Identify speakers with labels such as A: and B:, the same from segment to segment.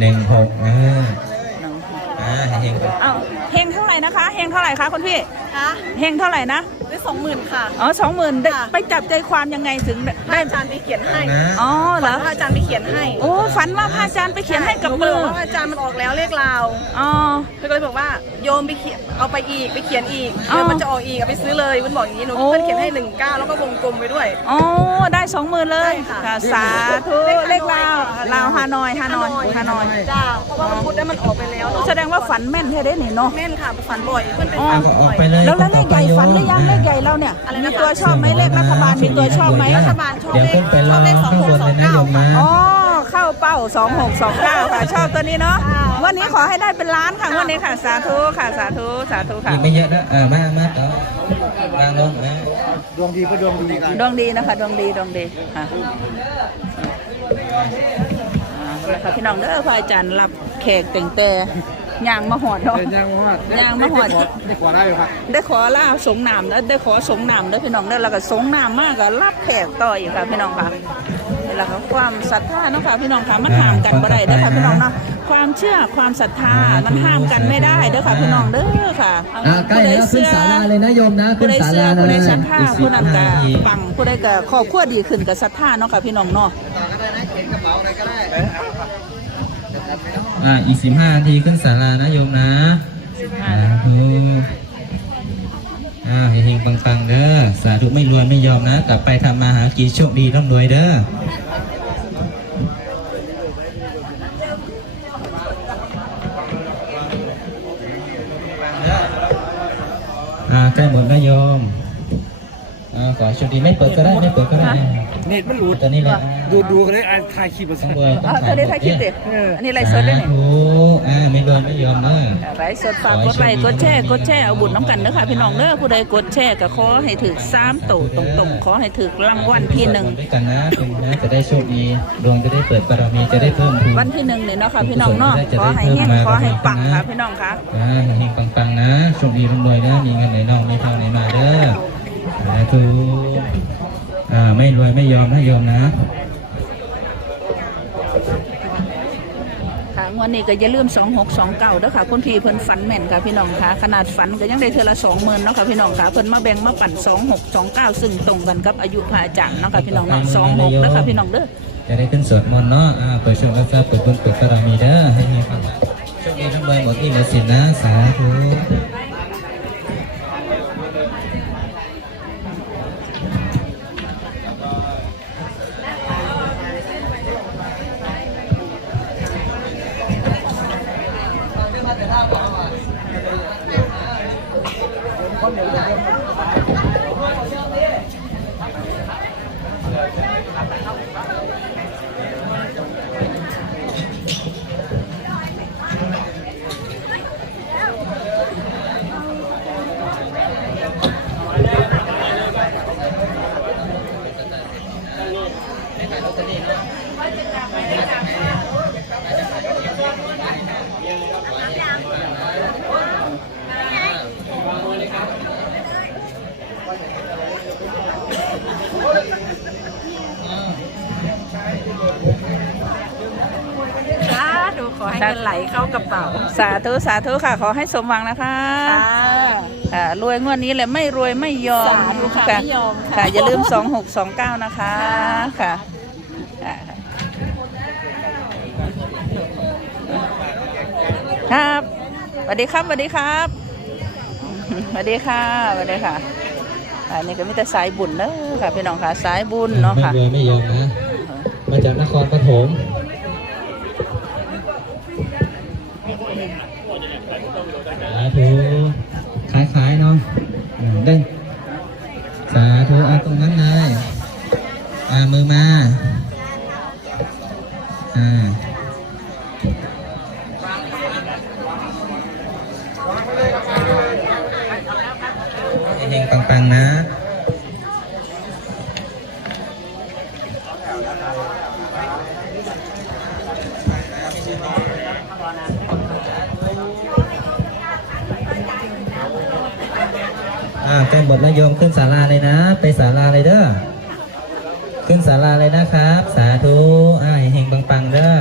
A: หนึ่งหกอ่า
B: หนึ่ง
A: อ่าเฮง
B: เอ้าเฮงเท่าไหร่นะคะ เฮงเท่าไหร่คะคุณพี่
C: คะ
B: เฮงเท่าไหร่นะ
C: ได้สองหมื่นค่ะ
B: อ๋อสองหมื่น
C: ค่ะ
B: ไปจับใจความยังไงถึง
C: พระ
B: ได้
C: อาจารย์ไปเขียนให้
A: นะ
B: อ๋อเหรอ
C: พระอาจารย์ไปเขียนให้
B: โอ้ฝันว่าพระอาจารย์ไปเขียนให้กับ
C: หนู
B: มื
C: บ
B: อ
C: อกว่าพระอาจารย์มันออกแล้วเลขลาว
B: อ๋อ
C: เพื่อนก็เลยบอกว่าโยมไปเขียนเอาไปอีกไปเขียนอีก
B: อ๋อ
C: เดี๋ยวมันจะออกอีกเอาไปซื้อเลยมันบอกอย่างนี้หนู
B: โอ้
C: เพื่อนเขียนให้หนึ่งเก้าแล้วก็วงกลมไปด้วย
B: อ๋อได้สองหมื่นเลย
C: ใช่ค่ะ
B: ค่ะสาธุเลขลาวลาวฮานอยฮานอยฮานอย
C: จ้าเพราะว่ามันพุธได้มันออกไปแล้วเนาะ
B: แสดงว่าฝันแม่นแท้ได้นี่เนาะ
C: แม่นค่ะฝันบ่อยเพื่อนเป็น
B: อ๋อ
C: ฝัน
A: ก็ออ
C: บ่
A: ก
C: อย
A: ไปเลย
B: แล้วแล้วเลขใหญ่ฝันหรือยังเลขใหญ่เราเนี่ย
C: อะไร
B: มี
C: นะคะ
B: ตัวชอบไหมเลขรัฐบาลมีตัวชอบไหม
C: รัฐบาลชอบ
A: เดี๋ยว
C: เลข
A: ขึ้นไป
C: ช
A: ร
C: อ
A: อบ
C: เลขสอง
A: ข้าง
C: ห
A: บ
C: ก
A: น
C: ส
A: เล
C: อยง
A: นะ
C: เก้า
A: โยมนะ
B: อ๋อเข้าเป้า 2629 ค่ะชอบตัวนี้เนาะวันนี้ขอให้ได้เป็นล้านค่ะวันนี้ค่ะสาธุค่ะสาธุสาธุค่ะ
A: อีกไม่เยอะนะเออมามาต่อวางลงนะ
D: ดวงดีก็ดวงดีกัน
B: ดวงดีนะคะดวงดีดวงดีค่ะอ่าแล้วค่ะพี่น้องเด้อพระอาจารย์รับแขกแต่งแต่ ย่างมาหอดเนาะ
D: เป็นยังว่า
B: ย่างมาหอด
D: ได้ขอได้ไหมครับ
B: ได้ขอล่าสงน้ำแล้วได้ขอสงน้ำเด้อพี่น้องเด้อแล้วก็สงน้ำมากก็รับแขกต่ออีกค่ะพี่น้องค่ะนี่แหละค่ะความศรัทธาเนาะค่ะพี่น้องค่ะมันห้ามกันบ่ได้เด้อค่ะพี่น้องเนาะความเชื่อความศรัทธามันห้ามกันไม่ได้เด้อค่ะพี่น้องเด้อค่ะ
E: อ่าใกล้แล้วขึ้นศาลาเลยนะโยมนะ
B: ผู้
E: ขึ้น
B: ใด
E: ศา
B: เชื่อ
E: ลาเล
B: ผู้ใด
E: ย
B: ศรัทธาผู้นั้นก็ปังผู้ใดก็ครอบครัวดีขึ้นก็ศรัทธาเนาะค่ะพี่น้องเนาะ
A: อ่าอีก สิบห้านาทีขึ้นศาลานะโยมนะสาธุอ่าเฮงๆปังๆเด้อสาธุไม่รวนไม่ยอมนะ กลับไปทำมาหากินโชคดีร่ำรวยเด้ออ่าใกล้หมดนะโยมอ่าขอโชคดีไม่เปิดก็ได้ไม่เปิดก็ได้
D: เน็ตมันหลุด
A: ตอนนี้แหละ
D: ดูดูกันเลยอ่านถ่ายคลิปมา
A: ต้
D: สั
A: องเบอร์
B: อ๋อเธอได้ถ่ายคลิปดิอันนี้ไลฟ์สดได้
A: สา
B: นี่
A: ธุอ่าไม่รวนไม่ยอมเด้อ
B: ไลฟ์สดฝากกดไลค์กดแชร์กดแชร์เอาบุญน้ำกันเด้อค่ะพี่น้องเด้อผู้ใดกดแชร์ก็ขอให้ถึก3โตตรงๆขอให้ถึกรางวัลที่หนึ่ง
A: ด้วยกันนะเป็นนะจะได้โชคดีดวงจะได้เปิดบารมีจะได้เพิ่มพูน
B: วันที่หนึ่งเนี่ยเนาะค่ะพี่น้องเนาะขอให้เฮงขอให้ปังค่ะพี่น้องค่ะ
A: อ่าเฮงๆปังๆนะโชคดีร่ำรวยนะมีเงินไหนนองมีทองไหนมาเด้อสาธุอ่าไม่รวยไม่ยอมนะโยมนะ
B: ค่ะงวดนี้ก็อย่าลืม2629เด้อค่ะคุณพี่เพิ่นฝันแม่นค่ะพี่น้องค่ะขนาดฝันก็ยังได้เทอละ20,000เนาะค่ะพี่น้องค่ะเพิ่นมาแบ่งมาปั่น2629 ซึ่งตรงกันกับอายุพระอาจารย์เนาะค่ะพี่น้องเนาะ26เด้อค่ะพี่น้องเด้อ
A: จะได้ขึ้นสวดมนต์เนาะอ่าเปิดโชคแล้วก็เปิดบุญเปิดบารมีเด้อให้มีความโชคดีร่ำรวยหมดที่หมดสินนะสาธุ
C: เงินไหลเข้ากระเป๋า
B: สาธุสาธุค่ะ ขอให้สมหวังนะคะค่ะรวยงวดนี้แหละไม่รวยไม่ยอม
C: สาธุค่ะไม่ยอมค่ะ
B: ค่ะอย่าลืม 2629 นะคะค่ะค่ะครับสวัสดีครับสวัสดีครับสวัสดีค่ะสวัสดีค่ะอันนี้ก็มีแต่สายบุญเนอะค่ะพี่น้องค่ะสายบุญเนาะ
A: ไม่
B: ค่ะ
A: รวยไม่ยอมนะมาจากนครปฐม ธุคล้ายๆเนาะอืมได้สาธุอาตรงนั้นเลยอ่ามือมาอ่าเฮงปังๆนะ อ่าเต้นบทนโยมขึ้นศาลาเลยนะ ไปศาลาเลยเด้อ ขึ้นศาลาเลยนะครับ สาธุอ่าเฮงปังๆเด้อ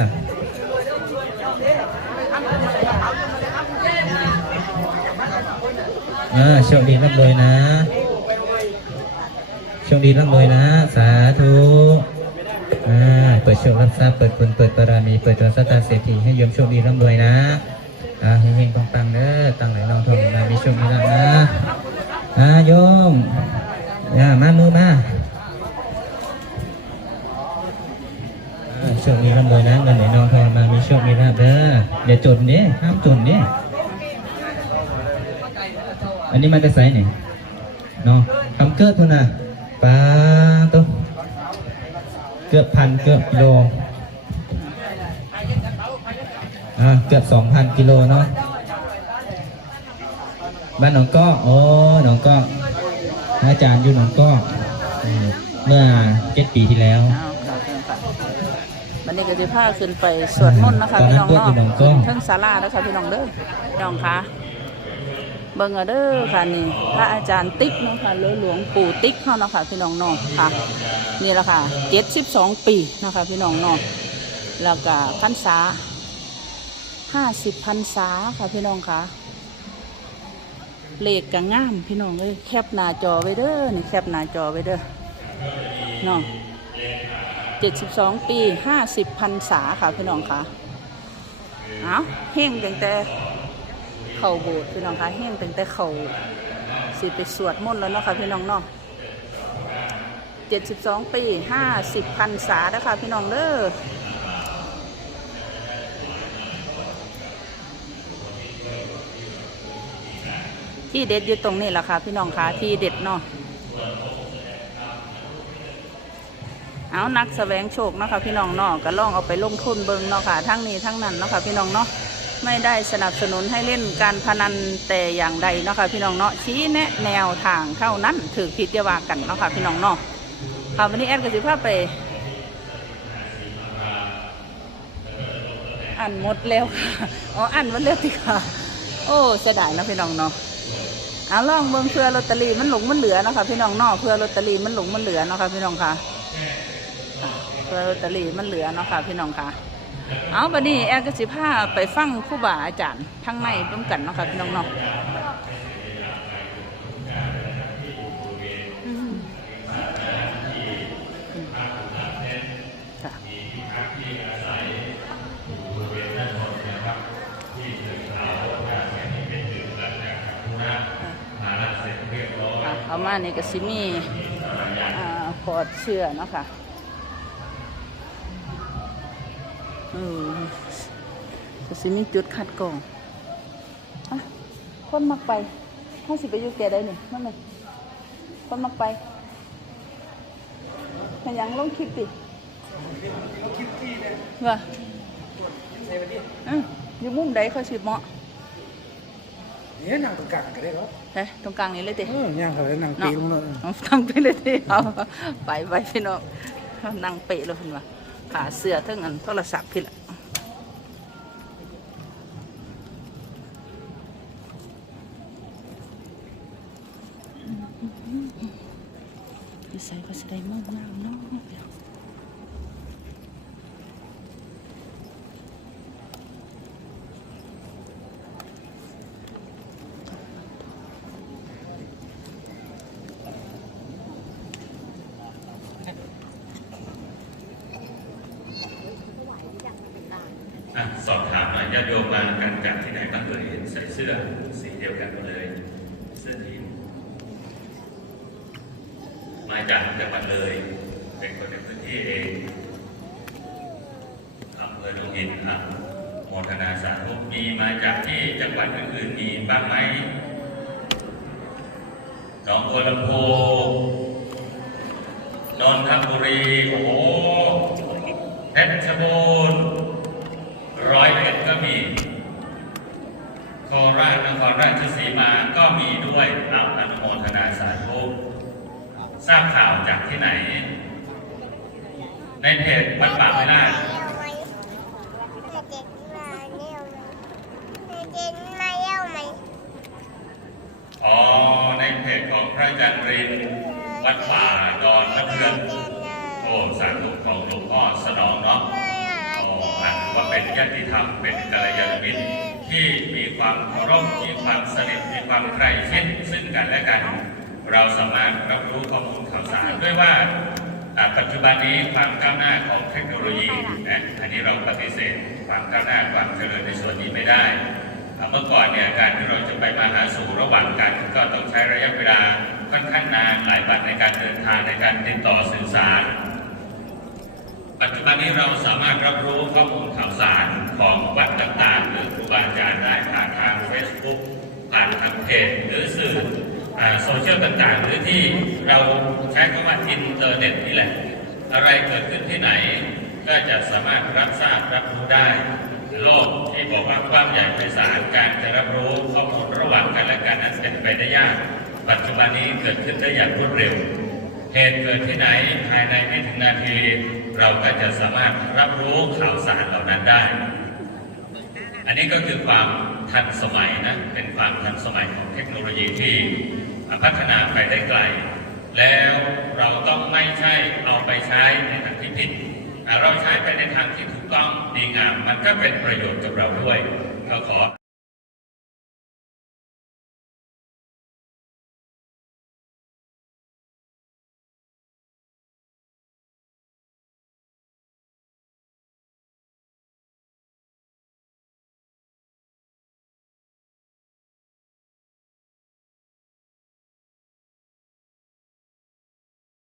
A: อ่าโชคดีร่ำรวยนะโชคดีร่ำรวยนะ สาธุอ่าเปิดโชครับทราบเปิดคุณเปิดปรามีเปิดตัวสตาเศรษฐีให้โยมโชคดีร่ำรวยนะอ่าเฮงๆปังๆเด้อตังไหลลองทองนะมีโชคดีลาภนะ อ่าโยมอ่ามามือมาอ่าโชคดีร่ำรวยนะเงินไหลนองทองมามีโชคมีลาภเด้อเดี๋ยวจนเนี่ยห้ามจนเนี่ยอันนี้มันจะใส่เนี่ยเนาะทำเกิดเท่าน่ะปลาตัวเกือบพันเกือบกิโลอ่าเกือบสองพันกิโลเนาะ บ้านหนองก้อโอ้หนองก้ออาจารย์อยู่หนองก้อเมื่อเจ็ดปีที่แล้ว
B: วันนี้ก็จะพาขึ้นไปสวดมนต์นะคะพี่
A: น้
B: อง
A: เนอยู่หนอง
B: เนาะ
A: ก้อ
B: เพิ่งศาลาแล้วค่ะพี่น้องเด้อพี่น้องคะเบิ่งเอเด้อค่ะนี่พระอาจารย์ติ๊กเนาะค่ะหรือหลวงปู่ติ๊กเฮาเนาะค่ะพี่น้องเนาะค่ะนี่แหละค่ะ72ปีเนาะค่ะพี่น้องเนาะแล้วก็พรรษา50พรรษาค่ะพี่น้องค่ะ เลขก็งามพี่น้องเอ้ยแคปหน้าจอไว้เด้อนี่แคปหน้าจอไว้เด้องเนาะ72ปี50พรรษาค่ะพี่น้องค่ะเอาเฮงตั้งแต่เข่าโบสถ์พี่น้องค่ะเฮงตั้งแต่เข่าสิไปสวดมนต์แล้วเนาะค่ะพี่น้องเนาะ72ปี50พรรษาแล้วค่ะพี่น้องเด้อ ที่เด็ดอยู่ตรงนี้แหละค่ะ พี่น้องค่ะที่เด็ดเนาะเอานักแสวงโชคเนาะค่ะพี่น้องเนาะก็ลองเอาไปลงทุนเบิงเนาะค่ะทั้งนี้ทั้งนั้นเนาะค่ะพี่น้องเนาะไม่ได้สนับสนุนให้เล่นการพนันแต่อย่างใดเนาะค่ะพี่น้องเนาะชี้แนะแนวทางเท่านั้นถือผิดอย่าว่ากันเนาะค่ะพี่น้องเนาะค่ะวันนี้แอดก็สิพาไปอ่านหมดแล้วค่ะ อ๋ออ่านหมดแล้วติค่ะ โอ้เสียดายเนาะพี่น้องเนาะ เอาลองเบิ้งเพื่อลอตเตอรี่มันหลงมันเหลือนะคะพี่น้องนอกเพื่อลอตเตอรี่มันหลงมันเหลือนะคะพี่น้องค่ะเพื่อลอตเตอรี่มันเหลือนะคะพี่น้องค่ะ เอาบัดนี้แอร์ก็สิพาไปฟังผู้บาอาจารย์ทั้งในร่วมกันนะค่ะพี่น้องเนาะ มานี่ก็สิมีอ่าพอดเชื่อเนาะค่ะเออก็สิมีจุดคัดกรองอะคนมักไปถ้าสิไปอยู่แก่ได้นี่นั่นเลยคนมักไปพยังลงคลิปติว่าอืมอยู่มุมใดเขาสิเหมาะ
D: เนี่ยนั่งตรงกลางก็ได้ครับ
B: เฮ้ตรงกลางนี้เลยติ
D: เออย่างเขาเลยนั่งตีลงเลย
B: เอาตั้งไปเลยติเอาไปไปพี่น้องนั่งเปะเลยคุณว่าขาเสื้อเทั้งอันโทรศัพท์พี่ละนิสัยก็แสดงมากน้ำเนาะ
F: อะสอบถามหน่อยญา ติโยมมากันจากที่ไหนบ้างเลยใส่เสื้อสีเดียวกันหมดเลย เสื้อทีมมาจากจังหวัดเลย เป็นคนในพื้นที่เองอำเภอดงหินอะโมทนาสาธุมีมาจากที่จังหวัดอื่นๆมีบ้างไหมหนองบัวลำพูนนทบุรี โอ้โหเพชรบูรอยเอ็ดก็มี โคราชนครราชสีมาก็มีด้วยเอาอนุโมทนาสาธุทราบข่าว จากที่ไหน ในเพจวัดป่าไม่ได้อ๋อ ในเพจของพระอาจารย์รินทร์วัดป่าดอนตะเพื่อนโอ้สาธุของหลวงพ่อสนองเนาะโอ้อะว่าเป็นญาติธรรมเป็นกัลยาณมิตรที่มีความเคารพมีความสนิทมีความใกล้ชิดซึ่งกันและกัน เราสามารถรับรู้ข้อมูลข่าวสารด้วยว่าปัจจุบันนี้ความก้าวหน้าของเทคโนโลยีนะอันนี้เราปฏิเสธความก้าวหน้าความเจริญในส่วนนี้ไม่ได้ เมื่อก่อนเนี่ยการที่เราจะไปมาหาสู่ระหว่างกันก็ต้องใช้ระยะเวลาค่อนข้างนานหลายวันในการเดินทางในการติดต่อสื่อสาร ปัจจุบันนี้เราสามารถรับรู้ข้อมูลข่าวสารของวัดต่างๆ หรือครูบาอาจารย์ได้ผ่านทาง Facebook ผ่านทางเพจหรือสื่อ โซเชียลต่างๆ หรือที่เราใช้คำว่าอินเทอร์เน็ตนี่แหละ อะไรเกิดขึ้นที่ไหน ก็จะสามารถรับทราบรับรู้ได้ โลกที่บอกว่ากว้างใหญ่ไพศาลการจะรับรู้ข้อมูลระหว่างกันและกันนั้นเป็นไปได้ยาก ปัจจุบันนี้เกิดขึ้นได้อย่างรวดเร็วเหตุเกิดที่ไหนภายในไม่ถึงนาที เราก็จะสามารถรับรู้ข่าวสารเหล่านั้นได้ อันนี้ก็คือความทันสมัยนะ เป็นความทันสมัยของเทคโนโลยีที่ พัฒนาไปได้ไกล แล้วเราต้องไม่ใช่เอาไปใช้ในทางที่ผิดอ่เราใช้ไปในทางที่ถูกต้องดีงาม มันก็เป็นประโยชน์กับเราด้วยก็ขอ